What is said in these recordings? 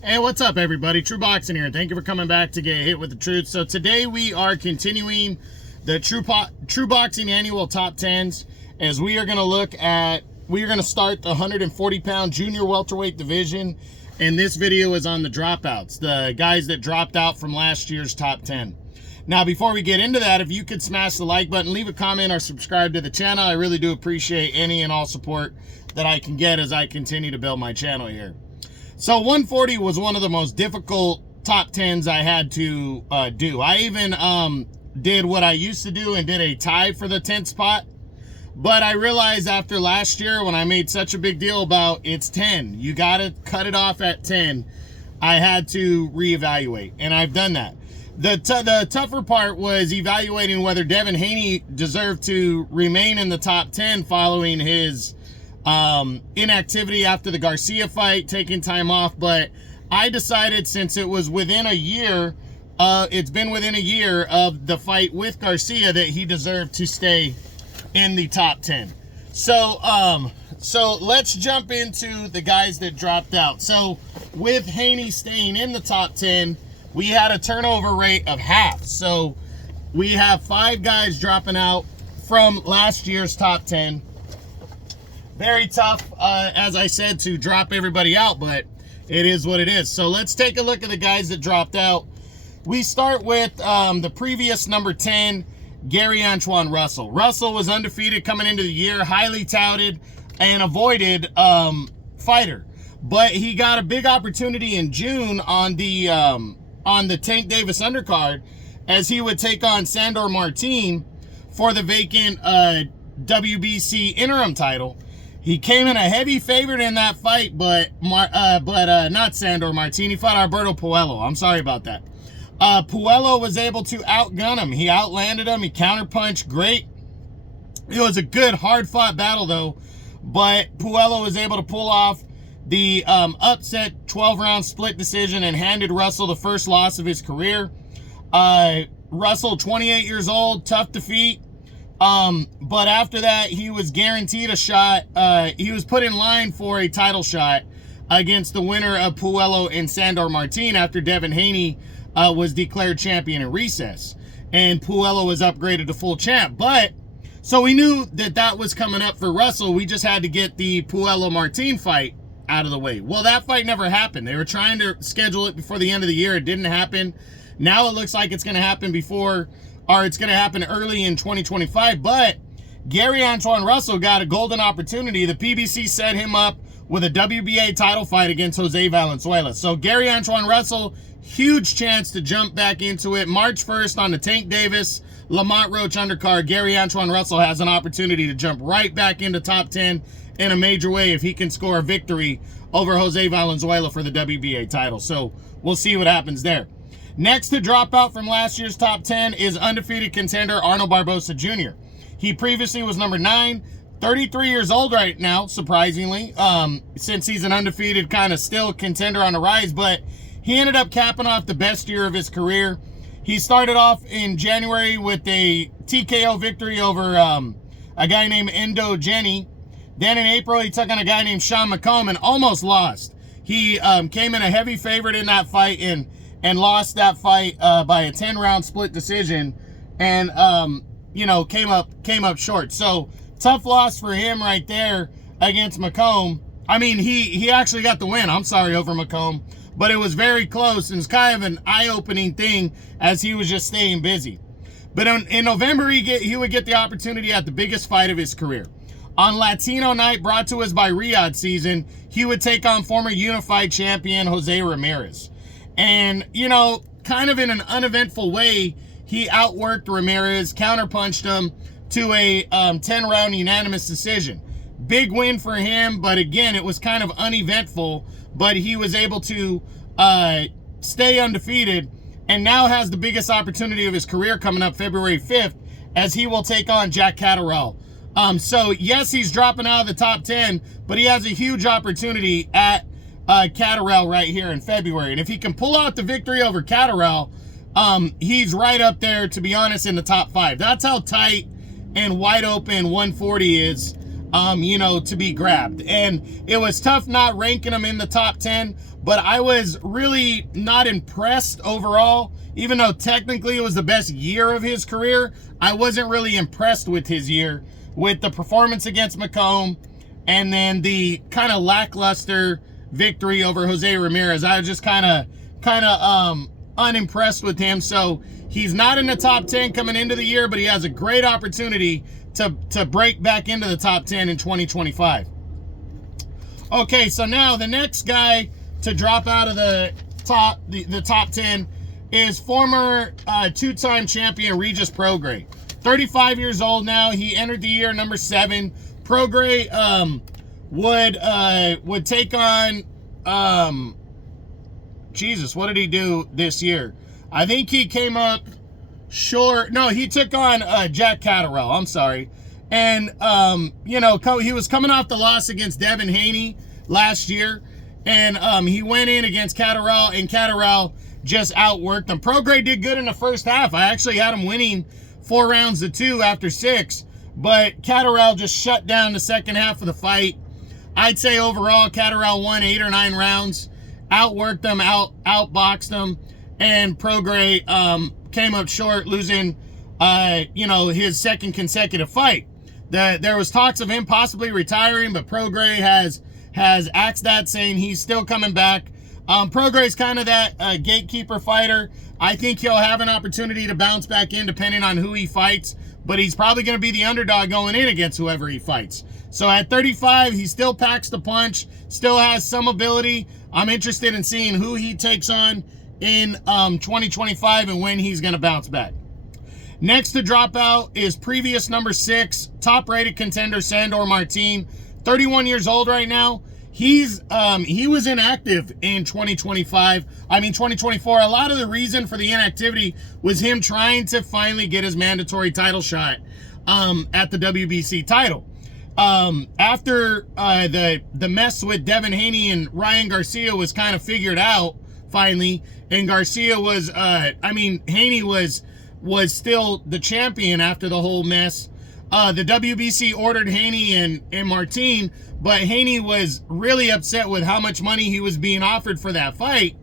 Hey, what's up, everybody? True Boxing here. Thank you for coming back to get hit with the truth. So today we are continuing the True Boxing Annual Top 10s, as we are going to start the 140-pound junior welterweight division, and this video is on the dropouts, the guys that dropped out from last year's top 10. Now, before we get into that, if you could smash the like button, leave a comment, or subscribe to the channel, I really do appreciate any and all support that I can get as I continue to build my channel here. So 140 was one of the most difficult top 10s I had to do. I even did what I used to do and did a tie for the 10th spot. But I realized after last year, when I made such a big deal about it's 10, you got to cut it off at 10, I had to reevaluate, and I've done that. The tougher part was evaluating whether Devin Haney deserved to remain in the top 10 following his inactivity after the Garcia fight, taking time off. But I decided, since it was within a year, it's been within a year of the fight with Garcia, that he deserved to stay in the top 10. So let's jump into the guys that dropped out. So with Haney staying in the top 10, we had a turnover rate of half. So we have 5 guys dropping out from last year's top 10. Very tough, as I said, to drop everybody out, but it is what it is. So let's take a look at the guys that dropped out. We start with the previous number 10, Gary Antoine Russell. Russell was undefeated coming into the year, highly touted and avoided fighter. But he got a big opportunity in June on the Tank Davis undercard, as he would take on Sandor Martin for the vacant WBC interim title. He came in a heavy favorite in that fight, but not Sandor Martin. He fought Alberto Puello. I'm sorry about that. Puello was able to outgun him. He outlanded him. He counterpunched great. It was a good, hard-fought battle, though. But Puello was able to pull off the upset 12-round split decision and handed Russell the first loss of his career. Russell, 28 years old, tough defeat. But after that, he was guaranteed a shot. He was put in line for a title shot against the winner of Puello and Sandor Martin after Devin Haney was declared champion in recess. And Puello was upgraded to full champ. But, so we knew that that was coming up for Russell. We just had to get the Puello-Martin fight out of the way. Well, that fight never happened. They were trying to schedule it before the end of the year. It didn't happen. Now it looks like it's going to happen it's going to happen early in 2025. But Gary Antoine Russell got a golden opportunity. The PBC set him up with a WBA title fight against Jose Valenzuela. So Gary Antoine Russell, huge chance to jump back into it. March 1st on the Tank Davis Lamont Roach undercard, Gary Antoine Russell has an opportunity to jump right back into top 10 in a major way if he can score a victory over Jose Valenzuela for the WBA title. So we'll see what happens there. Next to drop out from last year's top 10 is undefeated contender Arnold Barboza Jr. He previously was number 9, 33 years old right now, surprisingly, since he's an undefeated kind of still contender on the rise, but he ended up capping off the best year of his career. He started off in January with a TKO victory over a guy named Endo Jenny. Then in April, he took on a guy named Sean McComb and almost lost. He came in a heavy favorite in that fight and lost that fight by a 10-round split decision, and came up short. So tough loss for him right there against McComb. I mean, he actually got the win, I'm sorry, over McComb, but it was very close, and it's kind of an eye-opening thing as he was just staying busy. But in November, he would get the opportunity at the biggest fight of his career. On Latino night, brought to us by Riyadh Season, he would take on former unified champion Jose Ramirez. And, kind of in an uneventful way, he outworked Ramirez, counterpunched him to a 10-round unanimous decision. Big win for him, but again, it was kind of uneventful, but he was able to stay undefeated and now has the biggest opportunity of his career coming up February 5th, as he will take on Jack Catterall. So, yes, he's dropping out of the top 10, but he has a huge opportunity at Catterall right here in February. And if he can pull out the victory over Catterall, he's right up there, to be honest, in the top 5. That's how tight and wide open 140 is to be grabbed. And it was tough not ranking him in the top 10, but I was really not impressed overall. Even though technically it was the best year of his career, I wasn't really impressed with his year, with the performance against Macomb and then the kind of lackluster victory over Jose Ramirez. I was just kind of unimpressed with him. So he's not in the top 10 coming into the year, but he has a great opportunity to break back into the top 10 in 2025. Okay, so now the next guy to drop out of the top 10 is former two-time champion Regis Prograis. 35 years old now. He entered the year number 7. Prograis would take on Jesus, what did he do this year? I think he came up short. No, he took on Jack Catterall. I'm sorry. And he was coming off the loss against Devin Haney last year, and he went in against Catterall, and Catterall just outworked him. Prograis did good in the first half. I actually had him winning 4 rounds to 2 after 6, but Catterall just shut down the second half of the fight. I'd say overall Catterall won 8 or 9 rounds, outworked him, outboxed him, and Prograis came up short, losing his second consecutive fight. There was talks of him possibly retiring, but Prograis has axed that, saying he's still coming back. Prograis kind of that gatekeeper fighter. I think he'll have an opportunity to bounce back in depending on who he fights, but he's probably going to be the underdog going in against whoever he fights. So at 35, he still packs the punch, still has some ability. I'm interested in seeing who he takes on in 2025 and when he's going to bounce back. Next to drop out is previous number 6, top-rated contender Sandor Martin, 31 years old right now. He was inactive in 2024. A lot of the reason for the inactivity was him trying to finally get his mandatory title shot at the WBC title. After the mess with Devin Haney and Ryan Garcia was kind of figured out finally, and Garcia was Haney was still the champion after the whole mess. The WBC ordered Haney and Martin, but Haney was really upset with how much money he was being offered for that fight.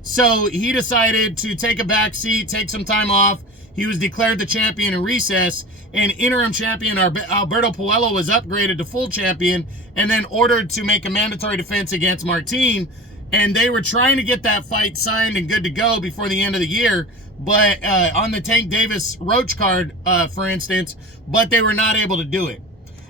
So he decided to take a back seat, take some time off. He was declared the champion in recess, and interim champion Alberto Puello was upgraded to full champion and then ordered to make a mandatory defense against Martin. And they were trying to get that fight signed and good to go before the end of the year, but on the Tank Davis Roach card, for instance, but they were not able to do it.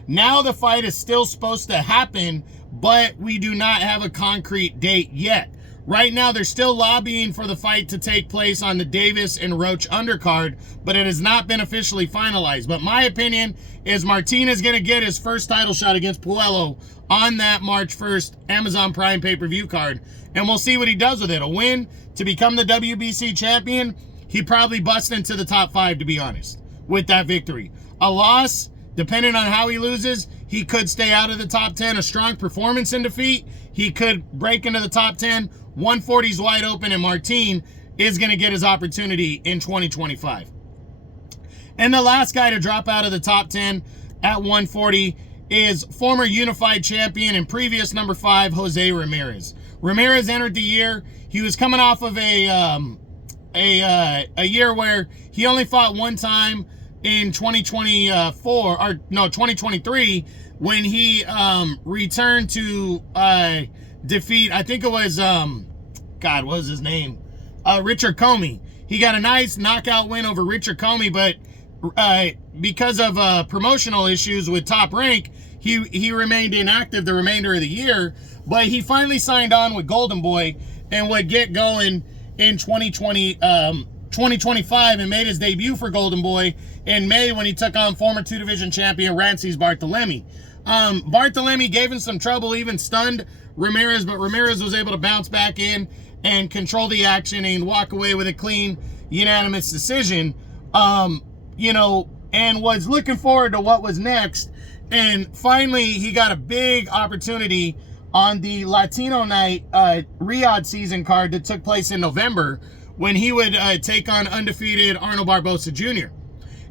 Now the fight is still supposed to happen, but we do not have a concrete date yet. Right now, they're still lobbying for the fight to take place on the Davis and Roach undercard, but it has not been officially finalized. But my opinion is Martin is going to get his first title shot against Puello on that March 1st Amazon Prime pay-per-view card, and we'll see what he does with it. A win to become the WBC champion, he probably busts into the top 5, to be honest, with that victory. A loss, depending on how he loses, he could stay out of the top 10. A strong performance in defeat, he could break into the top 10. 140's wide open, and Martin is going to get his opportunity in 2025. And the last guy to drop out of the top 10 at 140 is former unified champion and previous number 5, Jose Ramirez. Ramirez entered the year. He was coming off of a year where he only fought one time in 2023, when he returned to defeat, I think it was what was his name? Richard Comey. He got a nice knockout win over Richard Comey, but because of promotional issues with Top Rank, he remained inactive the remainder of the year. But he finally signed on with Golden Boy and would get going in 2025 and made his debut for Golden Boy in May when he took on former 2-division champion Rances Barthelemy. Barthelemy gave him some trouble, even stunned Ramirez, but Ramirez was able to bounce back in and control the action and walk away with a clean, unanimous decision, and was looking forward to what was next. And finally, he got a big opportunity on the Latino Night Riyadh season card that took place in November, when he would take on undefeated Arnold Barbosa Jr.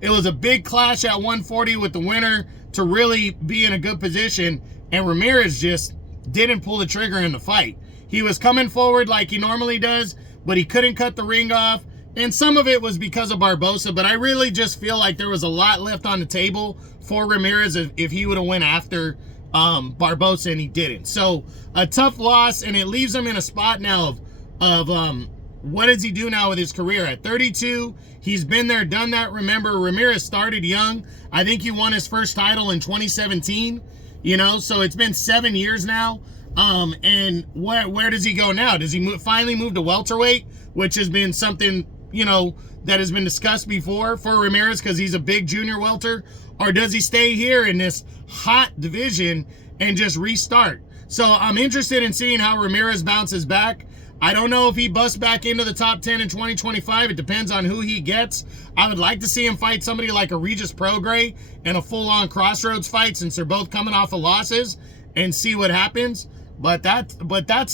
It was a big clash at 140 with the winner to really be in a good position, and Ramirez just didn't pull the trigger in the fight. He was coming forward like he normally does, but he couldn't cut the ring off. And some of it was because of Barbosa, but I really just feel like there was a lot left on the table for Ramirez if he would have went after Barbosa, and he didn't. So a tough loss, and it leaves him in a spot now of what does he do now with his career? At 32, he's been there, done that. Remember, Ramirez started young. I think he won his first title in 2017, you know, so it's been 7 years now. And where does he go now? Does he finally move to welterweight, which has been something, you know, that has been discussed before for Ramirez because he's a big junior welter? Or does he stay here in this hot division and just restart? So I'm interested in seeing how Ramirez bounces back. I don't know if he busts back into the top 10 in 2025. It depends on who he gets. I would like to see him fight somebody like a Regis Prograis in a full-on crossroads fight, since they're both coming off of losses, and see what happens. But that's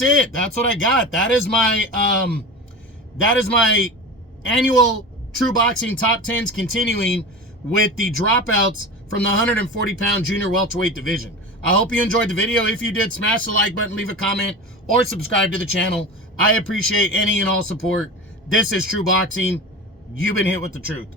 it. That's what I got. That is my annual True Boxing Top 10s, continuing with the dropouts from the 140-pound junior welterweight division. I hope you enjoyed the video. If you did, smash the like button, leave a comment, or subscribe to the channel. I appreciate any and all support. This is True Boxing. You've been hit with the truth.